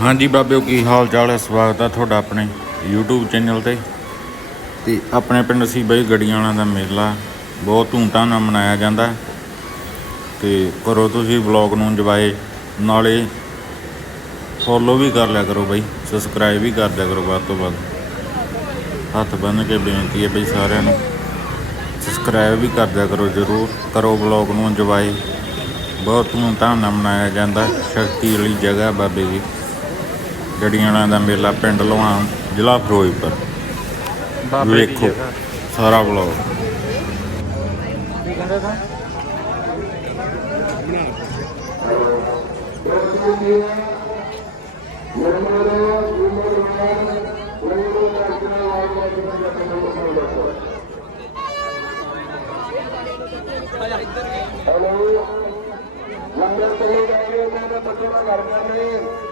ਹਾਂਜੀ ਬਾਬਿਓ, ਕੀ ਹਾਲ ਚਾਲ ਹੈ? ਸਵਾਗਤ ਹੈ ਤੁਹਾਡਾ ਆਪਣੇ YouTube ਚੈਨਲ ਤੇ। ਤੇ ਆਪਣੇ ਪਿੰਡ ਅਸੀਂ ਬਈ ਗੱਡੀਆਂ ਵਾਲਿਆਂ ਦਾ ਮੇਲਾ ਬਹੁਤ ਧੂਮਧਾਮ ਨਾਲ ਮਨਾਇਆ ਜਾਂਦਾ ਹੈ। ਤੇ ਕਰੋ ਤੁਸੀਂ ਵਲੌਗ ਨੂੰ ਇੰਜੋਏ ਨਾਲੇ ਫੋਲੋ ਵੀ ਕਰ ਲਿਆ ਕਰੋ ਬਈ ਸਬਸਕ੍ਰਾਈਬ ਵੀ ਕਰ ਦਿਆ ਕਰੋ ਵੱਧ ਤੋਂ ਵੱਧ। ਹੱਥ ਬੰਨ੍ਹ ਕੇ ਬੇਨਤੀ ਹੈ ਬਈ ਸਾਰਿਆਂ ਨੂੰ ਸਬਸਕ੍ਰਾਈਬ ਵੀ ਕਰ ਦਿਆ ਕਰੋ ਜਰੂਰ। ਕਰੋ ਵਲੌਗ ਨੂੰ ਇੰਜੋਏ ਬਹੁਤ ਧੂਮਧਾਮ ਨਾਲ ਮਨਾਇਆ ਜਾਂਦਾ ਸ਼ਕਤੀ ਵਾਲੀ ਜਗ੍ਹਾ ਬਾਬੇ ਦੀ। ਵਾਲਿਆਂ ਦਾ ਮੇਲਾ ਪਿੰਡ ਲਵਾਂ ਜ਼ਿਲ੍ਹਾ ਫਿਰੋਜ਼ਪੁਰ। ਬਾਬੇ ਦੀ ਵੇਖੋ ਜਗ੍ਹਾ। ਸਾਰਾ ਕੀ ਕਹਿੰਦੇ ਤਾਂ ਲੰਗਰ ਚਲੇ ਜਾਏਗੇ ਉਹਨਾਂ ਦੇ ਬੱਚੇ ਦਾ ਘਰ ਕਰਾ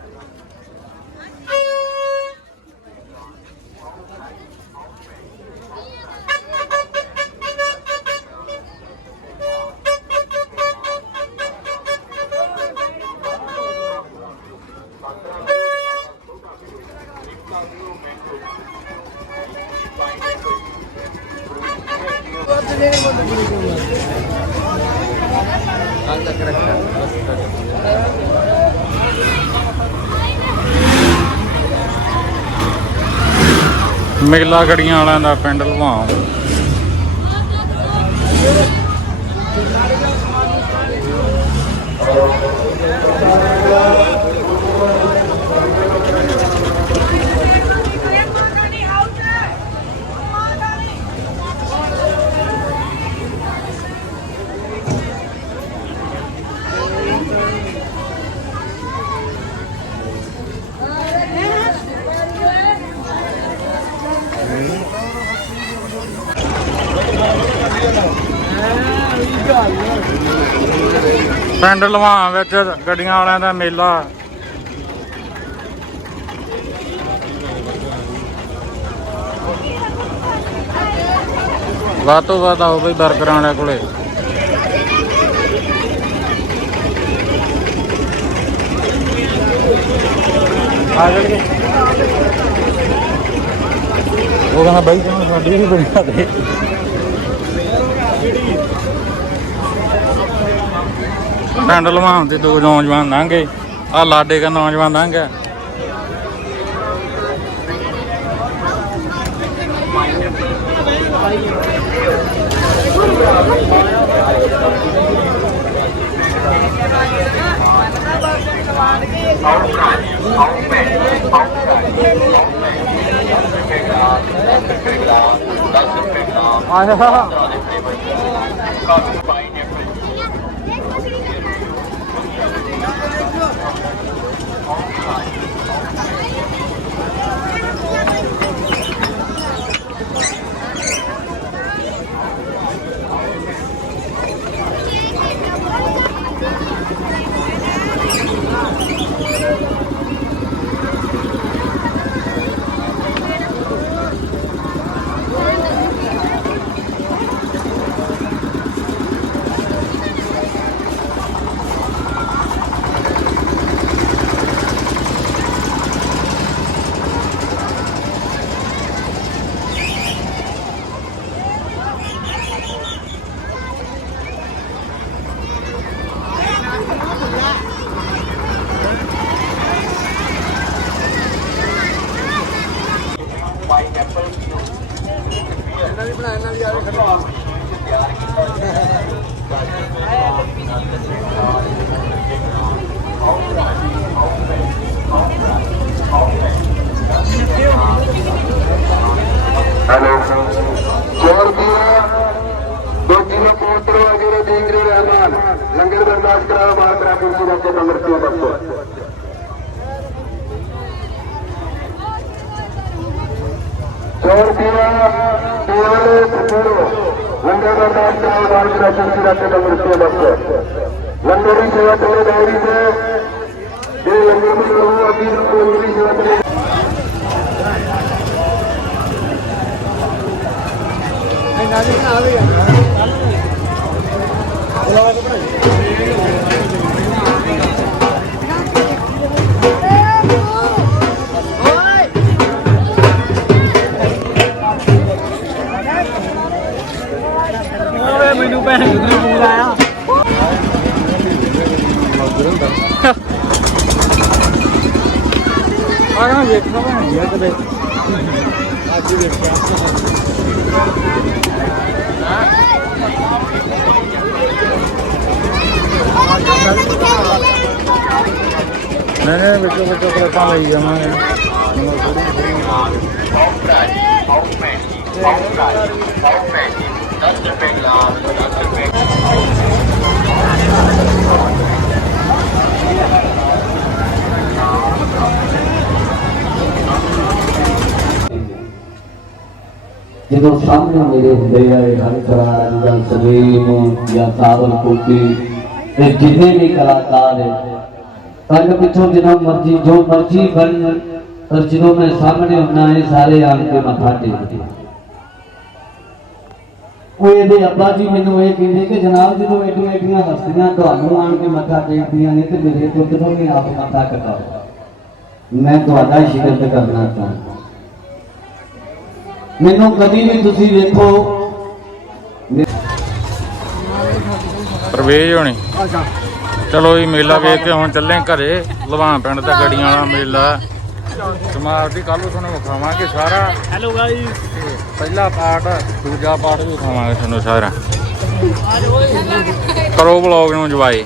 ਮੇਲਾ ਗੱਡੀਆਂ ਵਾਲਿਆਂ ਦਾ ਪਿੰਡ ਲਵਾਂ ਪਿੰਡ ਲਵਾਂ ਵਿੱਚ ਗੱਡੀਆਂ ਵਾਲਿਆਂ ਦਾ ਮੇਲਾ। ਵੱਧ ਤੋਂ ਵੱਧ ਆਓ ਬਈ ਬਰਗਰਾਂ ਵਾਲਿਆਂ ਕੋਲੇ। ਆ ਜਾਣਗੇ। ਉਹ ਕਹਿੰਦਾ ਬਾਈ ਕਹਿੰਦਾ ਸਾਡੀ ਵੀ ਬਣਾ ਦੇ ਪਿੰਡ ਲਵਾਂ ਦੇ ਦੋ ਨੌਜਵਾਨ ਲੰਘੇ ਆ ਲਾਡੇ ਦਾ ਨੌਜਵਾਨ ਲੰਘਿਆ ਆਇਆ Jawa Tengah, Jawa Tengah, Jawa Tengah, Jawa Tengah, Jawa Tengah, Jawa Tengah, Jawa Tengah, Jawa Tengah, Jawa Tengah, Jawa ini nanti nanti ya. Kalau apa? मैंने बेटो बेटो करता लगी हमारे Thank you. ਨਹੀਂ ਨਹੀਂ ਵਿੱਚੋਂ ਵਿੱਚੋਂ ਪਲੇਟਾਂ ਲਈ ਜਾਵਾਂਗੇ ਜਦੋਂ ਸਾਹਮਣੇ ਮੇਰੇ ਹੁੰਦੇ ਆ ਇਹ ਹੰਕਰਾਰ ਜਾਂ ਸਲੀਮ ਜਾਂ ਸਾਬਲ ਕੋਟੀ ਤੇ ਜਿੰਨੇ ਵੀ ਕਲਾਕਾਰ ਹੈ ਕੰਨ ਪਿੱਛੋਂ ਜਦੋਂ ਮਰਜੀ ਜੋ ਮਰਜੀ ਬਣ ਪਰ ਜਦੋਂ ਮੈਂ ਸਾਹਮਣੇ ਹੁੰਨਾ ਇਹ ਸਾਰੇ ਆਣ ਕੇ ਮੱਥਾ ਟੇਕਦੇ ਉਹ ਇਹਦੇ ਅੱਬਾ ਜੀ ਮੈਨੂੰ ਇਹ ਕਹਿੰਦੇ ਕਿ ਜਨਾਬ ਜਦੋਂ ਐਡੀਆਂ ਐਡੀਆਂ ਹਸਤੀਆਂ ਤੁਹਾਨੂੰ ਆਣ ਕੇ ਮੱਥਾ ਟੇਕਦੀਆਂ ਨੇ ਤੇ ਮੇਰੇ ਤੋਂ ਕਿਦੋਂ ਵੀ ਆਪ ਮੱਥਾ ਟੇਕਾਓ ਮੈਂ ਤੁਹਾਡਾ ਹੀ ਸ਼ਿਕਰ ਕਰਨਾ ਚਾਹੁੰਦਾ ਮੈਨੂੰ ਕਦੀ ਵੀ ਤੁਸੀਂ ਵੇਖੋ। ਪ੍ਰਵੇਜ ਹੋਣੀ। ਚਲੋ ਜੀ ਮੇਲਾ ਵੇਖ ਕੇ ਹੁਣ ਚੱਲੇ ਘਰੇ। ਲਵਾਂ ਪਿੰਡ ਦਾ ਗੜੀਆਂ ਵਾਲਾ ਮੇਲਾ। ਸਮਾਰ ਦੀ ਕੱਲ ਨੂੰ ਤੁਹਾਨੂੰ ਵਿਖਾਵਾਂਗੇ ਸਾਰਾ। ਹੈਲੋ ਗਾਈਸ ਪਹਿਲਾ ਪਾਰਟ ਦੂਜਾ ਪਾਰਟ ਵੀ ਵਿਖਾਵਾਂਗੇ ਤੁਹਾਨੂੰ ਸਾਰਾ। ਕਰੋ ਵਲੌਗ ਨੂੰ ਜਵਾਏ